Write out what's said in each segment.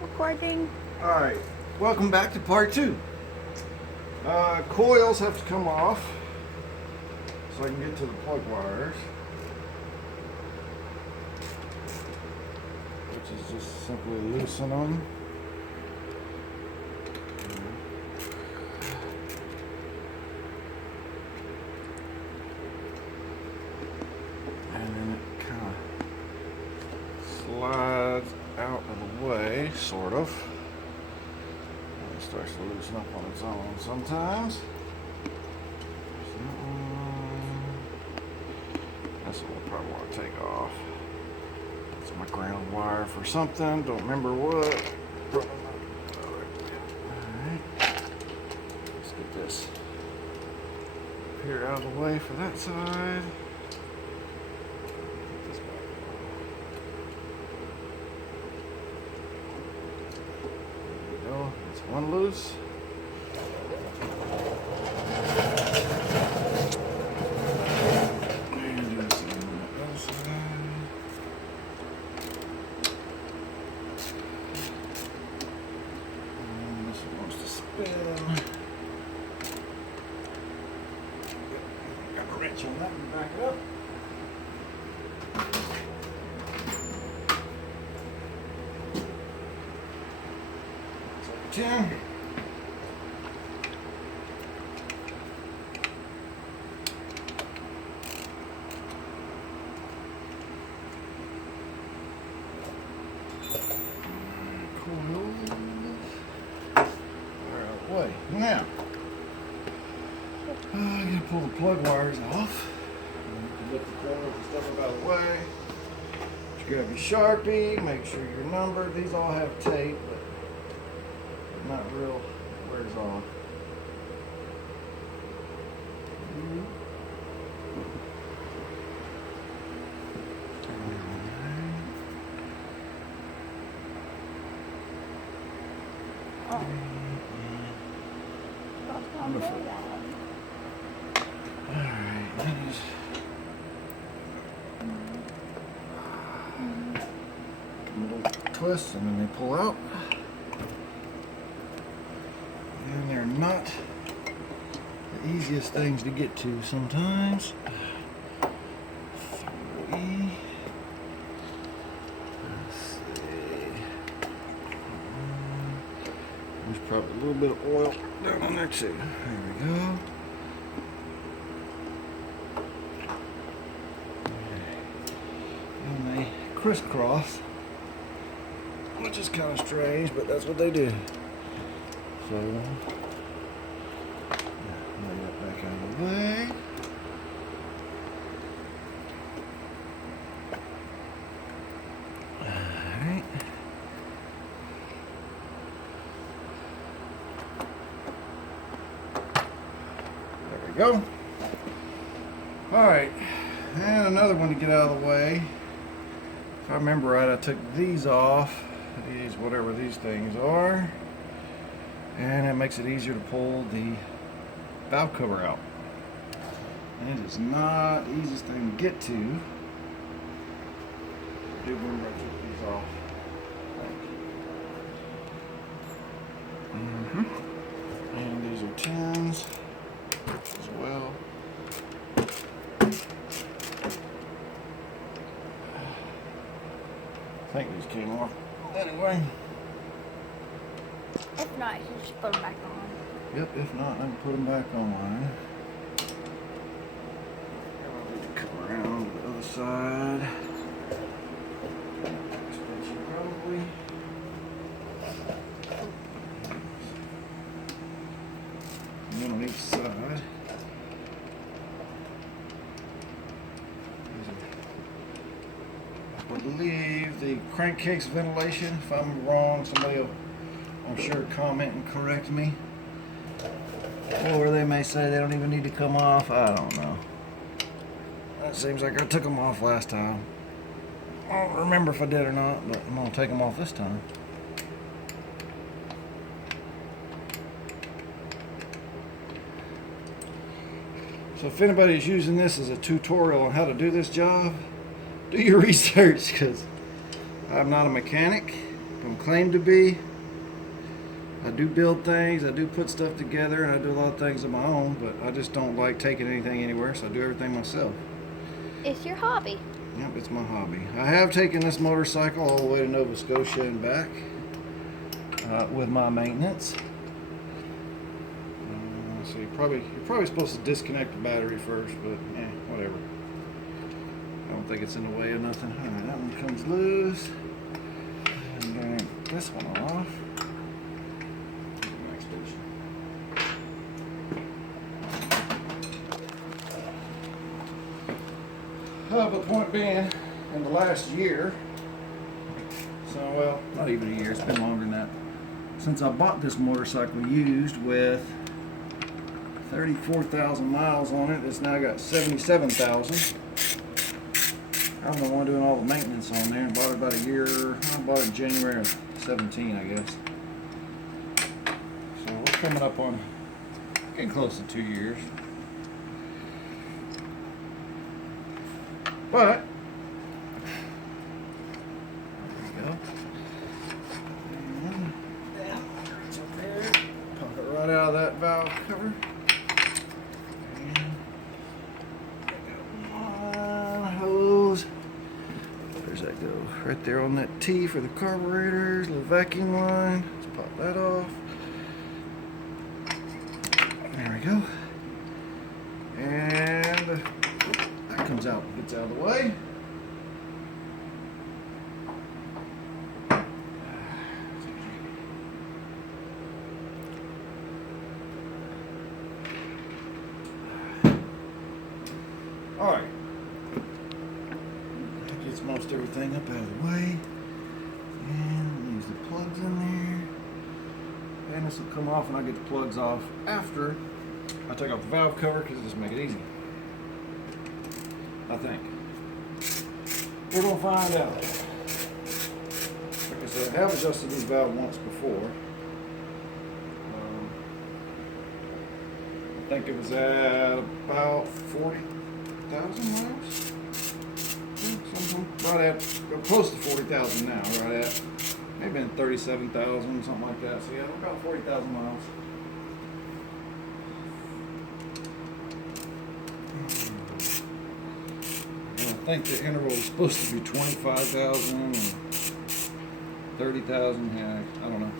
Recording. Alright, welcome back to part 2. Coils have to come off so I can get to the plug wires, which is just simply loosen them. And then it kind of slides out of the way, sort of. And it starts to loosen up on its own sometimes. That's what we'll probably want to take off. It's my ground wire for something, don't remember what. Alright, let's get this here out of the way for that side. Get this back. There we go, that's one loose. Got a wrench on that and back it up. So 10. Way. Now, I'm going to pull the plug wires off. Lift the corners and stuff out of the way. Just grab your Sharpie, make sure you're numbered. These all have tape, but not real wears off. Oh. Wonderful. Alright, then just give them a little twist and then they pull out. And they're not the easiest things to get to sometimes. 3. Let's see. There's probably a little bit of oil down on there too. There we go. And they crisscross, which is kind of strange, but that's what they do. So, lay that back out of the way. Alright. There we go. Alright, and another one to get out of the way. If I remember right, I took these off, these, whatever these things are, and it makes it easier to pull the valve cover out. And it is not the easiest thing to get to. I do remember I took these off. And these are 10s as well. I think these came off anyway. If not, you can just put them back on. Yep, if not, I can put them back on. Come around to the other side. Extension probably. And then on each side. I believe the crankcase ventilation. If I'm wrong, somebody will, I'm sure, comment and correct me. Or they may say they don't even need to come off. I don't know. It seems like I took them off last time. I don't remember if I did or not, but I'm going to take them off this time. So if anybody's using this as a tutorial on how to do this job, do your research, because I'm not a mechanic. I'm claimed to be. I do build things, I do put stuff together, and I do a lot of things of my own, but I just don't like taking anything anywhere, so I do everything myself. It's your hobby. Yep, it's my hobby. I have taken this motorcycle all the way to Nova Scotia and back with my maintenance. So you're probably supposed to disconnect the battery first, but whatever. I don't think it's in the way of nothing. All right, that one comes loose. And then this one off. But point being, in the last year, so well, not even a year, it's been longer than that, since I bought this motorcycle used with 34,000 miles on it, it's now got 77,000. I'm the one doing all the maintenance on there. I bought it about a year, I bought it in January of 17, I guess. So we're coming up on, getting close to 2 years. But, there we go. And down, reach up there, pop it right out of that valve cover. And one hose. Where's that go? Right there on that T for the carburetors, little vacuum line. Let's pop that off. There we go. And comes out, gets out of the way. All right, that gets most everything up out of the way, and use the plugs in there. And this will come off, and I'll get the plugs off after I take off the valve cover because it just make it easy. I think. We're going to find out. Like I said, I have adjusted this valve once before. I think it was at about 40,000 miles. Something right at, close to 40,000 now, right at, maybe been 37,000, something like that. So yeah, about 40,000 miles. I think the interval is supposed to be 25,000 and 30,000. Yeah, I don't know.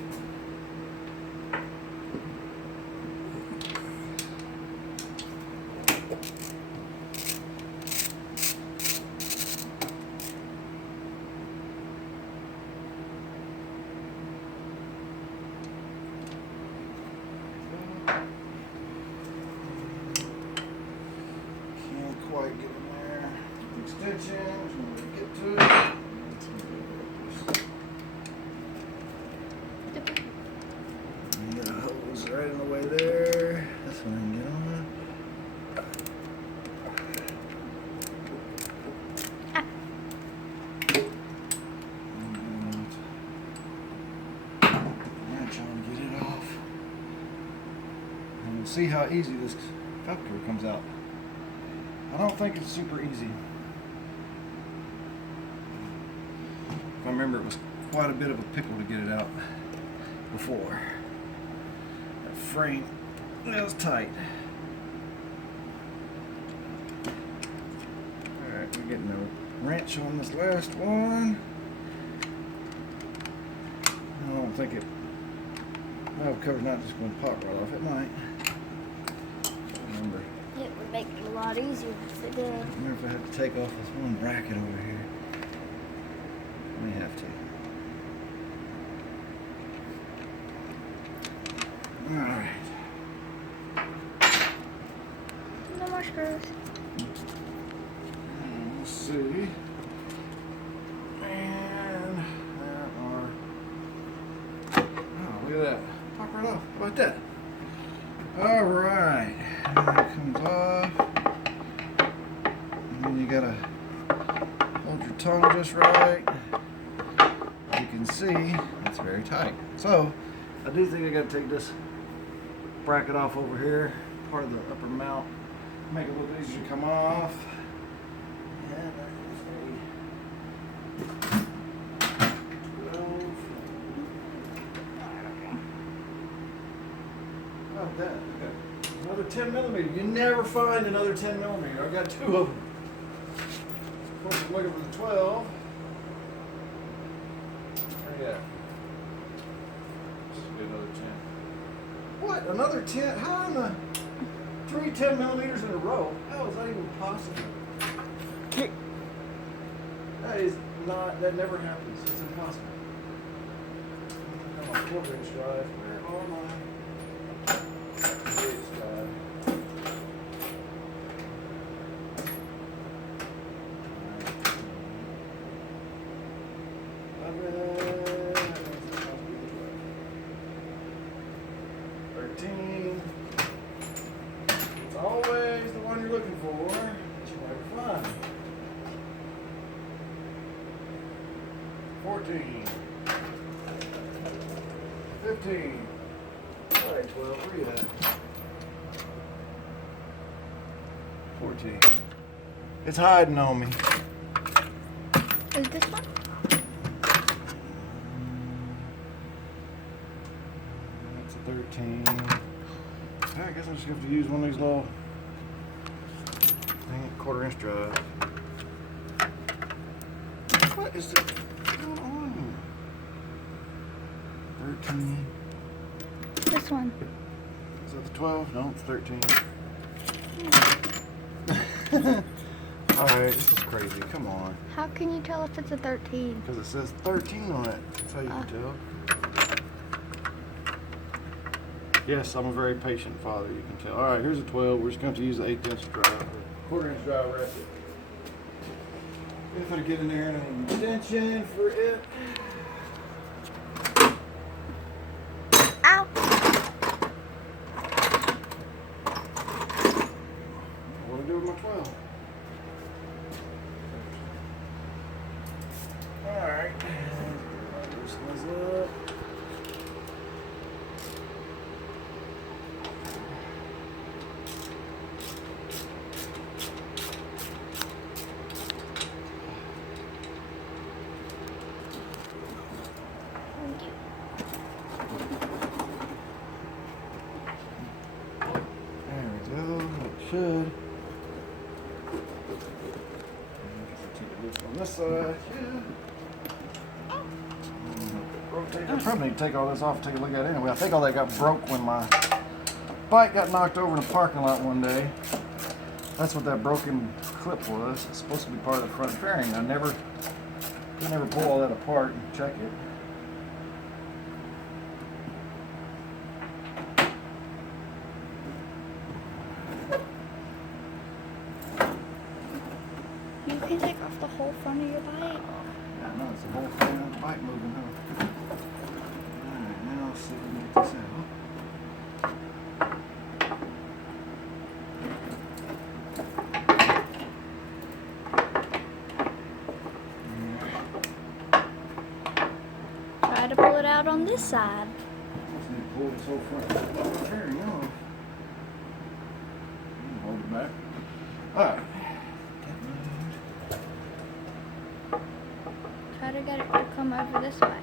Can't quite get in there. Extensions, when we get to it. You got a hose right in the way there. This one I can get on. And trying to get it off. And we'll see how easy this valve cover comes out. I don't think it's super easy. If I remember, it was quite a bit of a pickle to get it out before. That frame, that was tight. Alright, we're getting a wrench on this last one. I don't think it, valve cover's not just going to pop right off. It might. Remember. It would make it a lot easier if it did. I wonder if I have to take off this one bracket over here. I may have to. Alright. No more screws. Let's see. And there are. Oh, look at that. Pop right off. How about that? Alright. That comes off. And then you gotta hold your tongue just right. As you can see, it's very tight. So, I do think I gotta take this bracket off over here, part of the upper mount, make it a little easier to come off. And there is a 12. about that? Okay. Another 10 millimeter. You never find another 10 millimeter. I got two of them. Of course, I'm looking for the 12. Where you at? This will be another 10. What? Another 10? How in the 3 10 millimeters in a row? How is that even possible? That is not, that never happens. It's impossible. Come on, 12-inch drive. Where are my 8-inch drive? It's always the one you're looking for that you never find. 14. 15. Alright, 12. Where you at? 14. It's hiding on me. Is this one? That's a 13. I guess I just have to use one of these little 1/4-inch drive. What is going on? 13. This one. Is that the 12? No, it's 13. Alright, this is crazy. Come on. How can you tell if it's a 13? Because it says 13 on it. That's how you can tell. Yes, I'm a very patient father, you can tell. Alright, here's a 12. We're just going to have to use the 1/8-inch drive. 1/4-inch drive ratchet. If I get in there and an extension for it. Ow! What do I do with my 12? Alright. Loosen this up. Thank you. There we go. It should. Keep it loose on this side. Yeah. Rotate. I probably need to take all this off and take a look at it anyway. I think all that got broke when my bike got knocked over in a parking lot one day. That's what that broken clip was. It's supposed to be part of the front fairing. I never pull all that apart and check it. You can take off the whole front of your bike. Yeah, I know, it's the whole thing on the bike moving, huh? Alright, now let's see if we can get this out. Try to pull it out on this side. Just need to pull this whole front fairing off. Hold it back. Alright. Try to get it to come over this way.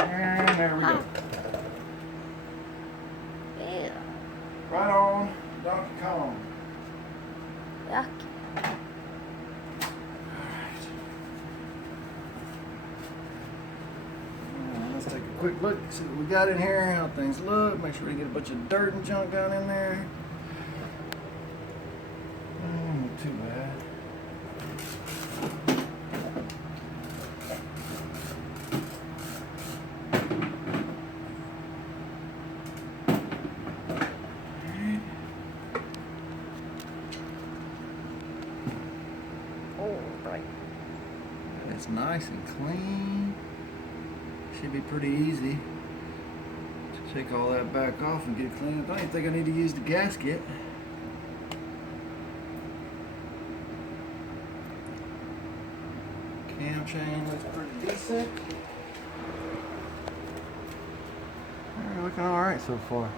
And there we go. Ew. Right on, Donkey Kong. Yuck. Let's take a quick look, see what we got in here, how things look, make sure we get a bunch of dirt and junk down in there. Not too bad. Oh, right. It's nice and clean. Should be pretty easy to take all that back off and get it clean. I don't even think I need to use the gasket. Cam chain looks pretty decent. We're looking all right so far.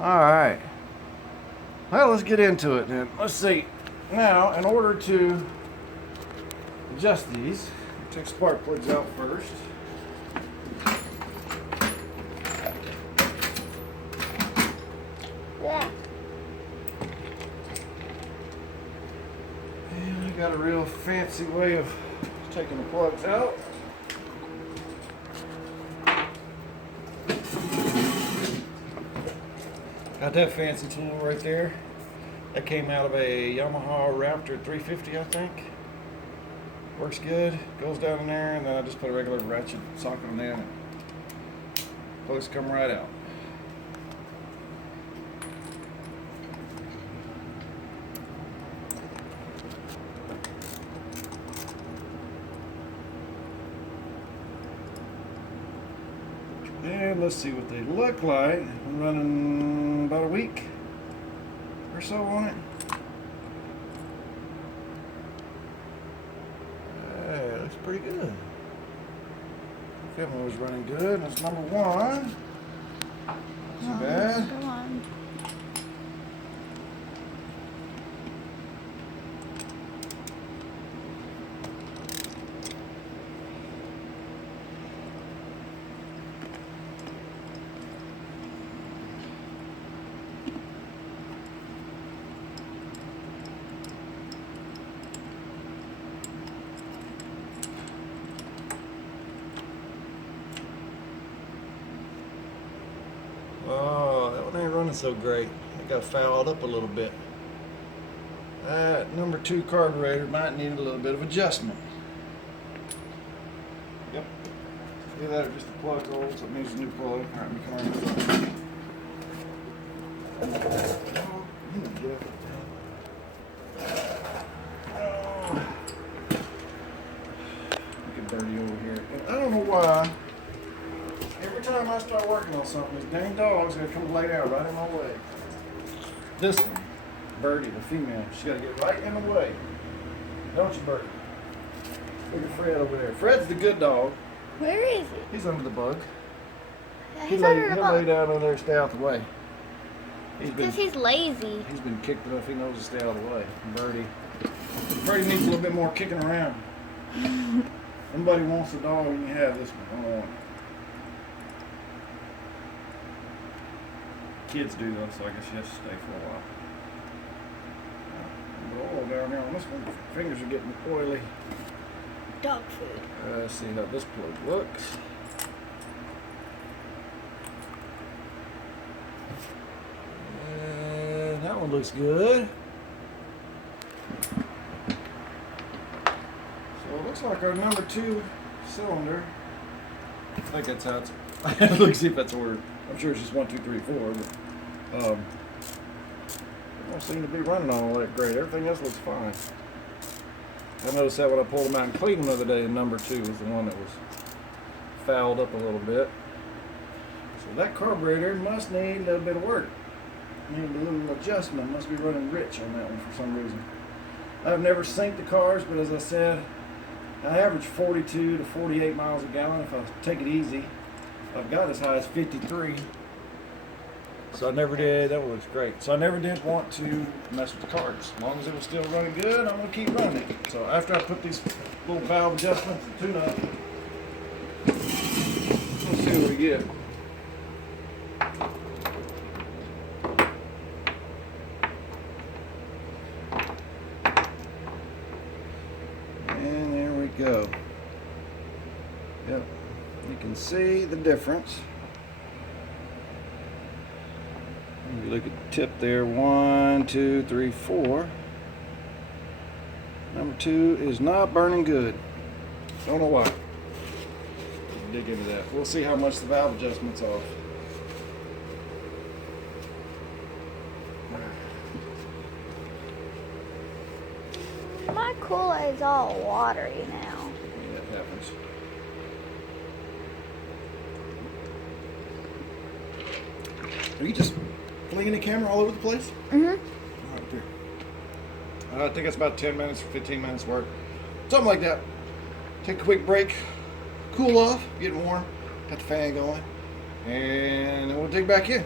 All right. Well, let's get into it then. Let's see. Now, in order to adjust these, Take spark plugs out first. Yeah. And I got a real fancy way of taking the plugs out. Got that fancy tool right there. That came out of a Yamaha Raptor 350, I think. Works good. Goes down in there, and then I just put a regular ratchet socket on there, and plugs come right out. And let's see what they look like. I'm running about a week or so on it. Yeah, looks pretty good. Equipment was running good. That's number one. Not too bad. Go on. Oh, that one ain't running so great. It got fouled up a little bit. That number 2 carburetor might need a little bit of adjustment. Yep. Either that or just the plug's old, so it needs a new plug. Alright, let me come around the front. Look at Birdie over here. And I don't know why. Every time I start working on something, this dang dog's gonna come lay down right in my way. This one, Birdie, the female, she's gotta get right in the way. Don't you, Birdie? Look at Fred over there. Fred's the good dog. Where is he? He's under the bug. Yeah, he's under the He'll lay bug. down over there, stay out the way. Because he's lazy. He's been kicked enough, he knows to stay out of the way. Birdie needs a little bit more kicking around. Somebody wants a dog, and you have this one. I don't want it. Kids do though, so I guess you have to stay for a while. A little oil down here on this one. Fingers are getting oily. Dog food. Let's see how this plug looks. And that one looks good. So it looks like our number 2 cylinder. I think that's how it's. Let's see if that's a word. I'm sure it's just 1, 2, 3, 4, but it don't seem to be running all that great. Everything else looks fine. I noticed that when I pulled them out and cleaned them the other day, and number 2 was the one that was fouled up a little bit. So that carburetor must need a little bit of work. Need a little adjustment. Must be running rich on that one for some reason. I've never synced the cars, but as I said, I average 42 to 48 miles a gallon if I take it easy. I've got as high as 53. So I never did. That one looks great. So I never did want to mess with the cars. As long as it was still running good, I'm going to keep running it. So after I put these little valve adjustments and tune up, let's see what we get. And there we go. Yep. You can see the difference. You look at the tip there, 1, 2, 3, 4. Number 2 is not burning good. Don't know why. Dig into that. We'll see how much the valve adjustment's off. My cooler is all watery now. Yeah, that happens. Are you just flinging the camera all over the place? Mm-hmm. Right there. I think it's about 10 minutes or 15 minutes work. Something like that. Take a quick break. Cool off. Getting warm. Got the fan going. And then we'll dig back in.